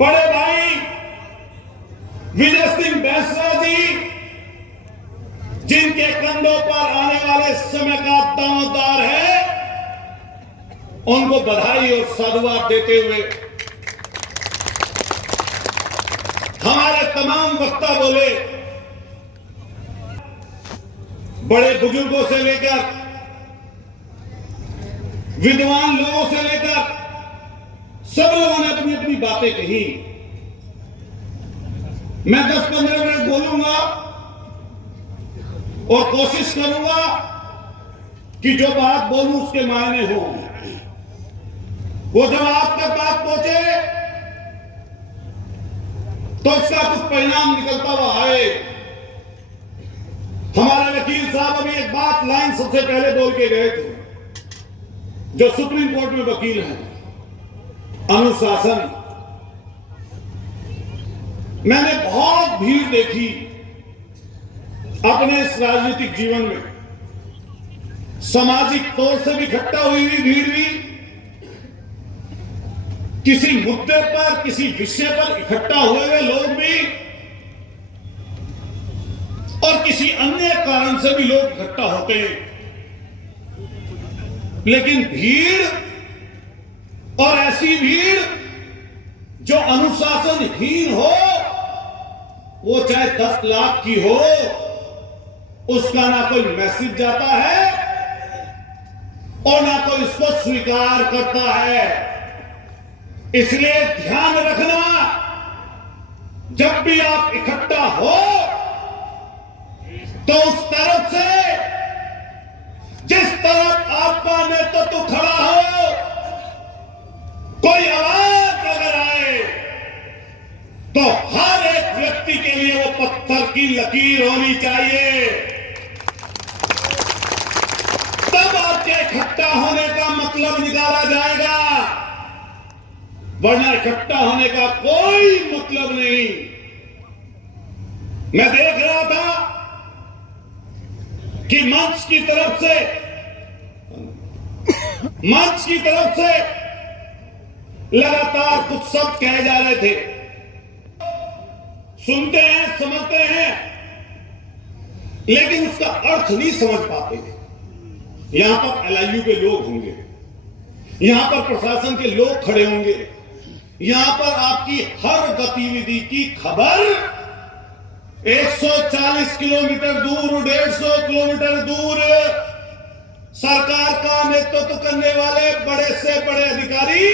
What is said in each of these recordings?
बड़े भाई विजय सिंह बैंसला जी, जिनके कंधों पर आने वाले समय का दावेदार है, उनको बधाई और साधुवाद देते हुए हमारे तमाम वक्ता बोले, बड़े बुजुर्गों से लेकर विद्वान लोगों से लेकर सब लोगों ने अपनी अपनी बातें कही। मैं 10-15 मिनट बोलूंगा और कोशिश करूंगा कि जो बात बोलूं उसके मायने हो, वो जब आप तक बात पहुंचे तो इसका कुछ परिणाम निकलता हुआ आए। हमारे वकील साहब अभी एक बात लाइन सबसे पहले बोल के गए थे, जो सुप्रीम कोर्ट में वकील हैं, अनुशासन। मैंने बहुत भीड़ देखी अपने इस राजनीतिक जीवन में, सामाजिक तौर से भी इकट्ठा हुई भीड़ भी, किसी मुद्दे पर किसी विषय पर इकट्ठा हुए लोग भी, और किसी अन्य कारण से भी लोग इकट्ठा होते हैं। लेकिन भीड़, और ऐसी भीड़ जो अनुशासनहीन हो, वो चाहे 10 लाख की हो, उसका ना कोई मैसेज जाता है और ना कोई इसको स्वीकार करता है। इसलिए ध्यान रखना, जब भी आप इकट्ठा हो तो उस तरफ से जिस तरफ आपका नेतृत्व खड़ा हो, कोई आवाज अगर आए तो हर एक व्यक्ति के लिए वो पत्थर की लकीर होनी चाहिए। तब आपके इकट्ठा होने का मतलब निकाला जाएगा, वरना इकट्ठा होने का कोई मतलब नहीं। मैं देख रहा था कि मंच की तरफ से लगातार कुछ शब्द कहे जा रहे थे। सुनते हैं, समझते हैं, लेकिन उसका अर्थ नहीं समझ पाते। यहां पर एलआईयू के लोग होंगे, यहां पर प्रशासन के लोग खड़े होंगे, यहां पर आपकी हर गतिविधि की खबर 140 किलोमीटर दूर, 150 किलोमीटर दूर सरकार का नेतृत्व करने वाले बड़े से बड़े अधिकारी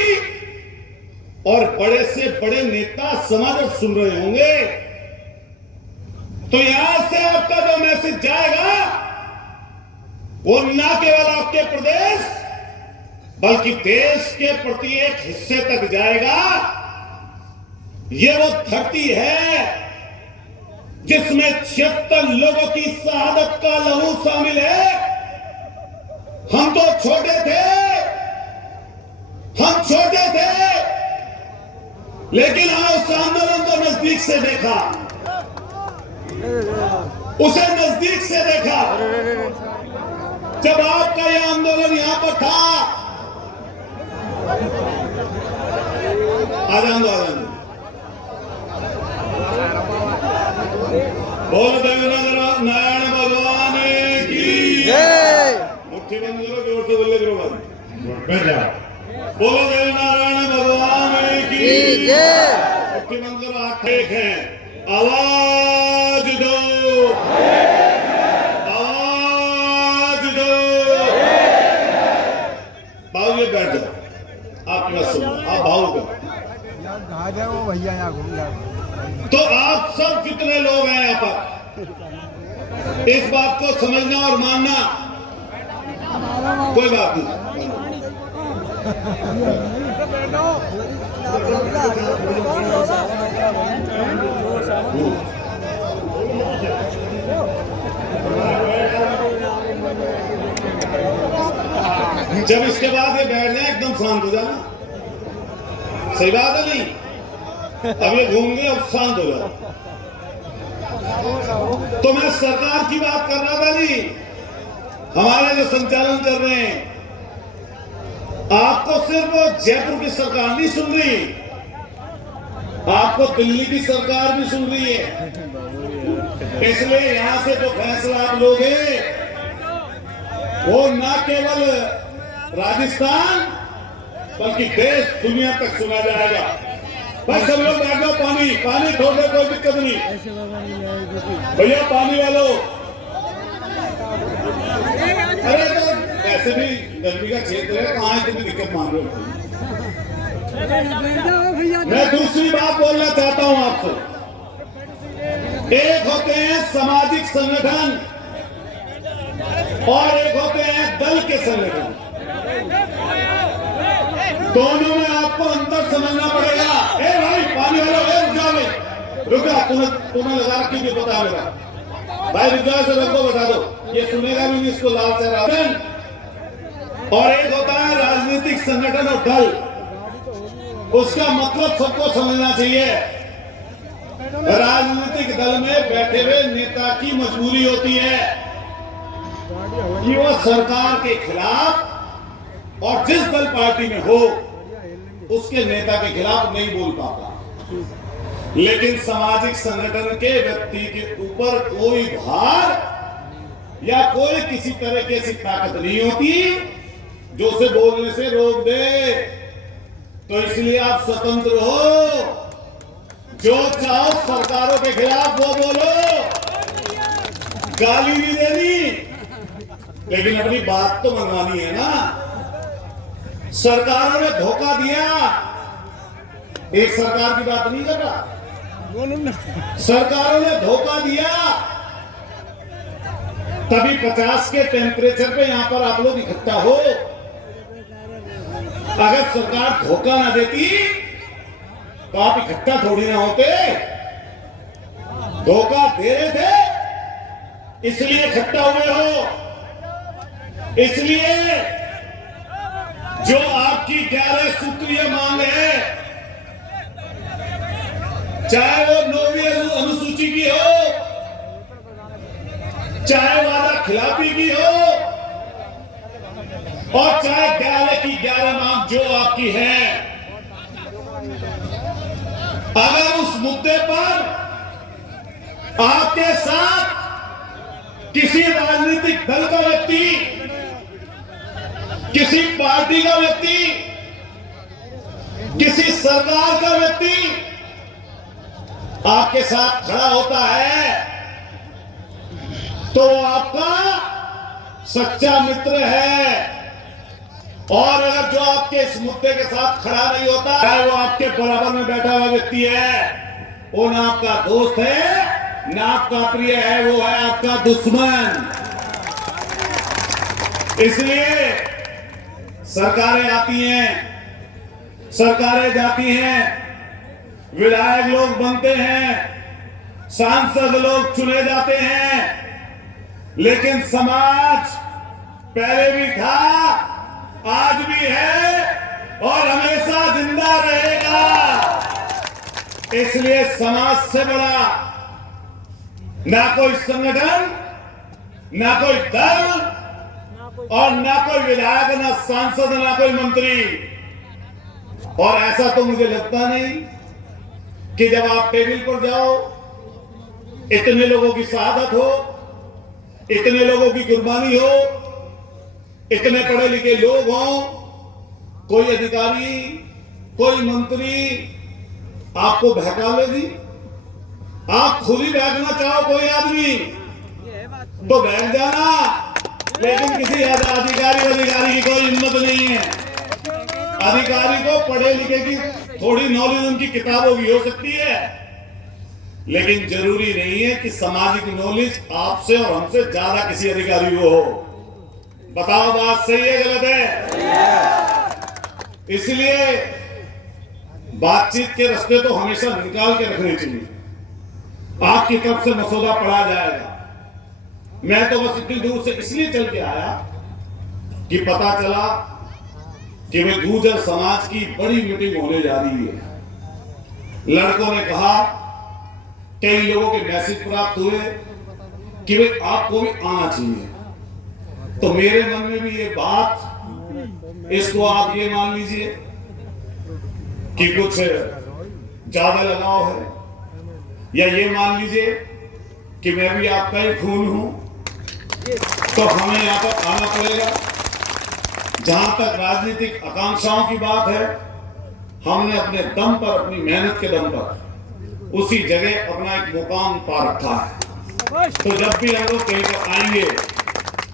और बड़े से बड़े नेता समाज सुन रहे होंगे। तो यहां से आपका जो मैसेज जाएगा वो ना केवल आपके प्रदेश बल्कि देश के प्रत्येक हिस्से तक जाएगा। ये वो धरती है जिसमें 76 लोगों की शहादत का लहू शामिल है। हम तो छोटे थे, लेकिन हमने उस आंदोलन को नजदीक से देखा, उसे नजदीक से देखा। जब आपका यह आंदोलन यहां पर था, आजान बोल देवनगर नारायण भगवान की जय। मुट्ठी बंद करो, जोर से बोले करो मत। बोलो देव नारायण भगवान की जय। मुट्ठी बंद करो, हाथ एक है, आवाज दो, आवाज दो। बाबू ये बैठ जाओ, आपकी बात सुनो, आप भाव करो। भैया यहाँ घूम जाओ। तो आप सब जितने लोग हैं यहाँ पर, इस बात को समझना और मानना, कोई बात नहीं। जब इसके बाद ये बैठ जाए एकदम शांत हो जाना, सही बात है नहीं? अब ये घूमगे, अब शांत हो जाओ। तो मैं सरकार की बात कर रहा था जी, हमारे जो संचालन कर रहे हैं, आपको सिर्फ जयपुर की सरकार नहीं सुन रही, आपको दिल्ली की सरकार भी सुन रही है, इसलिए यहां से जो फैसला आप लोगे वो न केवल राजस्थान बल्कि देश दुनिया तक सुना जाएगा। भाई सब लोग बैठ जाओ, पानी पानी थोड़े, कोई दिक्कत नहीं भैया, पानी वालों। अरे तो वैसे भी गर्मी का क्षेत्र है, कहाँ इतनी दिक्कत मान रहे हो? मैं दूसरी बात बोलना चाहता हूं आपसे। एक होते हैं सामाजिक संगठन और एक होते हैं दल के संगठन। दोनों में आपको अंतर समझना पड़ेगा। ए भाई पानी वाला रुक जा, भाई रुक जा, तुम्हें लगा रखी भी पता मेरा भाई, रुक जाओ, से को बता दो, ये सुनेगा भी नहीं इसको लाल चेहरा। और एक होता है राजनीतिक संगठन और दल, उसका मतलब सबको समझना चाहिए। राजनीतिक दल में बैठे हुए नेता की मजबूरी होती है कि वो सरकार के खिलाफ और जिस दल पार्टी में हो उसके नेता के खिलाफ नहीं बोल पाता। लेकिन सामाजिक संगठन के व्यक्ति के ऊपर कोई भार या कोई किसी तरह की ऐसी ताकत नहीं होती जो उसे बोलने से रोक दे। तो इसलिए आप स्वतंत्र हो, जो चाहो सरकारों के खिलाफ वो बोलो, गाली नहीं देनी, लेकिन अपनी बात तो मनवानी है ना। सरकारों ने धोखा दिया, एक सरकार की बात नहीं कर रहा, सरकारों ने धोखा दिया, तभी 50 के टेम्परेचर पे यहां पर आप लोग इकट्ठा हो। अगर सरकार धोखा ना देती तो आप इकट्ठा थोड़ी ना होते। धोखा दे रहे थे इसलिए इकट्ठा हुए हो। इसलिए जो आपकी 11 सूत्रीय मांग है, चाहे वो 9वीं अनुसूची की हो, चाहे वादा खिलाफी की हो, और चाहे 11 की 11 मांग जो आपकी है, अगर उस मुद्दे पर आपके साथ किसी राजनीतिक दल का व्यक्ति, किसी पार्टी का व्यक्ति, किसी सरकार का व्यक्ति आपके साथ खड़ा होता है तो वो आपका सच्चा मित्र है। और अगर जो आपके इस मुद्दे के साथ खड़ा नहीं होता, चाहे वो आपके बराबर में बैठा हुआ व्यक्ति है, वो ना आपका दोस्त है ना आपका प्रिय है, वो है आपका दुश्मन। इसलिए सरकारें आती हैं, सरकारें जाती हैं, विधायक लोग बनते हैं, सांसद लोग चुने जाते हैं, लेकिन समाज पहले भी था, आज भी है और हमेशा जिंदा रहेगा। इसलिए समाज से बड़ा ना कोई संगठन, ना कोई दल, और ना कोई विधायक, ना सांसद, ना कोई मंत्री। और ऐसा तो मुझे लगता नहीं कि जब आप टेबल पर जाओ, इतने लोगों की शहादत हो, इतने लोगों की कुर्बानी हो, इतने पढ़े लिखे लोग हों, कोई अधिकारी, कोई मंत्री आपको बहका लेगी। आप खुद ही बहकना चाहो कोई आदमी तो बहक जाना, लेकिन किसी अधिकारी की कोई हिम्मत नहीं है। अधिकारी को पढ़े लिखे की थोड़ी नॉलेज उनकी किताबों की हो सकती है, लेकिन जरूरी नहीं है कि सामाजिक नॉलेज आपसे और हमसे ज्यादा किसी अधिकारी को हो। बताओ बात सही है गलत है? इसलिए बातचीत के रास्ते तो हमेशा निकाल के रखने चाहिए। आपकी तरफ से मसौदा पढ़ा जाएगा। मैं तो बस इतनी दूर से इसलिए चल के आया कि पता चला कि वे गुर्जर समाज की बड़ी मीटिंग होने जा रही है। लड़कों ने कहा, कई लोगों के मैसेज प्राप्त हुए कि वे आपको भी आना चाहिए। तो मेरे मन में भी ये बात, इसको आप ये मान लीजिए कि कुछ ज्यादा लगाव है, या ये मान लीजिए कि मैं भी आपका ही खून हूं, तो हमें यहां पर आना पड़ेगा। जहां तक राजनीतिक आकांक्षाओं की बात है, हमने अपने दम पर, अपनी मेहनत के दम पर उसी जगह अपना एक मुकाम पा रखा है। तो जब भी हम लोग कहीं पर आएंगे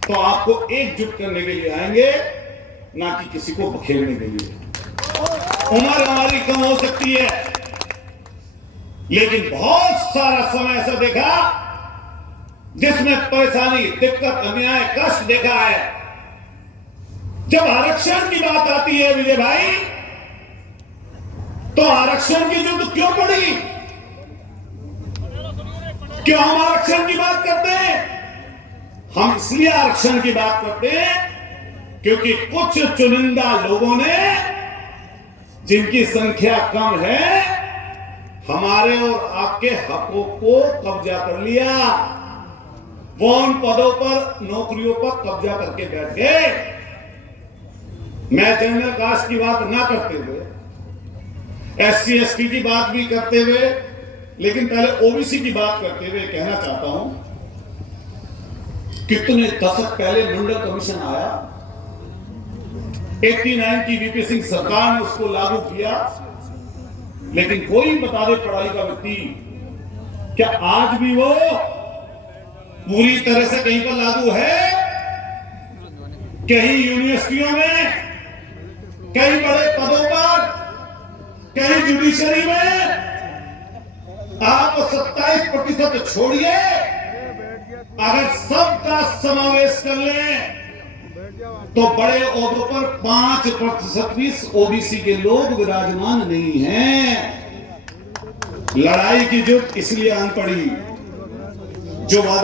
तो आपको एकजुट करने के लिए आएंगे, ना कि किसी को बखेरने के लिए। उम्र हमारी कम हो सकती है, लेकिन बहुत सारा समय ऐसा देखा जिसमें परेशानी, दिक्कत, अन्याय, कष्ट देखा है। जब आरक्षण की बात आती है विजय भाई, तो आरक्षण की जरूरत क्यों पड़ी? क्यों हम आरक्षण की बात करते हैं? हम इसलिए आरक्षण की बात करते हैं क्योंकि कुछ चुनिंदा लोगों ने, जिनकी संख्या कम है, हमारे और आपके हकों को कब्जा कर लिया। वो उन पदों पर, नौकरियों पर कब्जा करके बैठ गए। मैं जनरल कास्ट की बात ना करते हुए, SC ST की बात भी करते हुए, लेकिन पहले OBC की बात करते हुए कहना चाहता हूं, कितने दशक पहले मंडल कमीशन आया, 89 की VP सिंह सरकार ने उसको लागू किया, लेकिन कोई बता दे पढ़ाई का व्यक्ति, क्या आज भी वो पूरी तरह से कहीं पर लागू है? कहीं यूनिवर्सिटियों में, कहीं बड़े पदों पर, कहीं जुडिशरी में आप 27% छोड़िए, अगर सबका समावेश कर लें तो बड़े ओहदों पर 5% भी OBC के लोग विराजमान नहीं हैं। लड़ाई की जुट इसलिए आन पड़ी, जो वादा